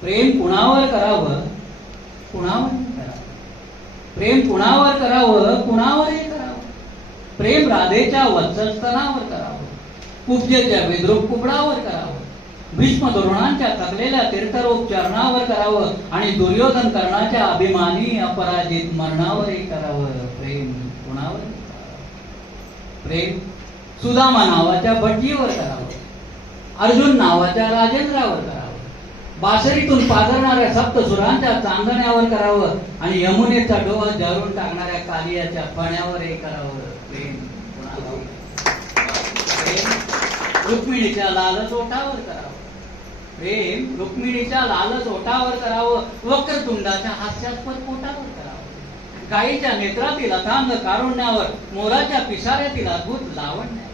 प्रेम कुणावर करावं? कुणावर करावं? प्रेम कुणावर करावं? कुणावरही करावं. प्रेम राधेच्या वत्सस्तनावर करावं. कुब्जेच्या विद्रोप कुबडावर करावं. भीष्म द्रोणांच्या थकलेल्या तीर्थरोप चरणावर करावं आणि दुर्योधन कर्णाच्या अभिमानी अपराजित मरणावरही करावं. प्रेम कुणावर प्रेम सुदामा नावाच्या भटजीवर करावं. अर्जुन नावाच्या राजेंद्रावर करावं. बासरीतून पाजरणाऱ्या सप्तसुरांच्या चांदण्यावर करावं आणि यमुनेचा डोहा जळून टाकणाऱ्या कालियाच्या फण्यावरही करावं. प्रेम प्रेम रुक्मिणीच्या लालच ओठावर करावं. प्रेम रुक्मिणीच्या लालच ओठावर करावं. वक्रतुंडाच्या हास्यास्पद पोटावर करावं. गायीच्या नेत्रातील अथांग कारुण्यावर मोराच्या पिसाऱ्यातील अद्भुत लावण्यावर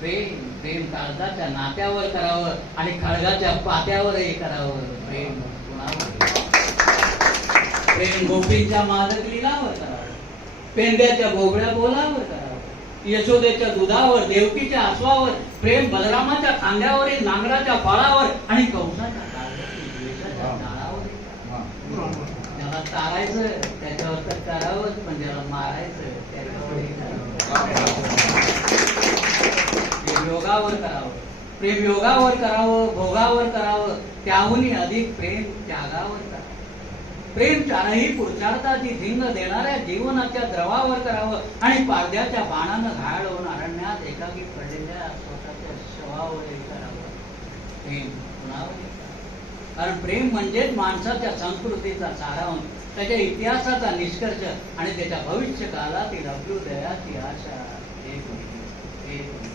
प्रेम प्रेम काळजाच्या नात्यावर करावं आणि खळगाच्या पात्यावरही करावं. प्रेम कुणावर? प्रेम गोपींच्या मादक लिलावर करावं. पेंड्याच्या बोबड्या बोलावर करावं. यशोदेच्या दुधावर देवकीच्या आसवावर प्रेम बलरामाच्या खांद्यावरील नांगराच्या फळावर आणि करावं. ज्याला चारायचं त्याच्यावर तर करावंच पण ज्याला मारायचं त्याच्यावरही करावं. भोगावर करावं. प्रेम योगावर करावं भोगावर करावं त्याहूनही अधिक प्रेम त्यागावर करावं. प्रेम चारही पुरुषार्थाची धिंग देणाऱ्या जीवनाच्या द्रवावर करावं आणि पारद्याच्या बाणानं घायल होऊन अरण्यात एकाकी पडलेल्या स्वतःच्या शवावरही करावं. प्रेम कुणावरही कारण प्रेम म्हणजेच माणसाच्या संस्कृतीचा सारांश त्याच्या इतिहासाचा निष्कर्ष आणि त्याच्या भविष्य काळातील अभ्युदयाची आशा. एक होती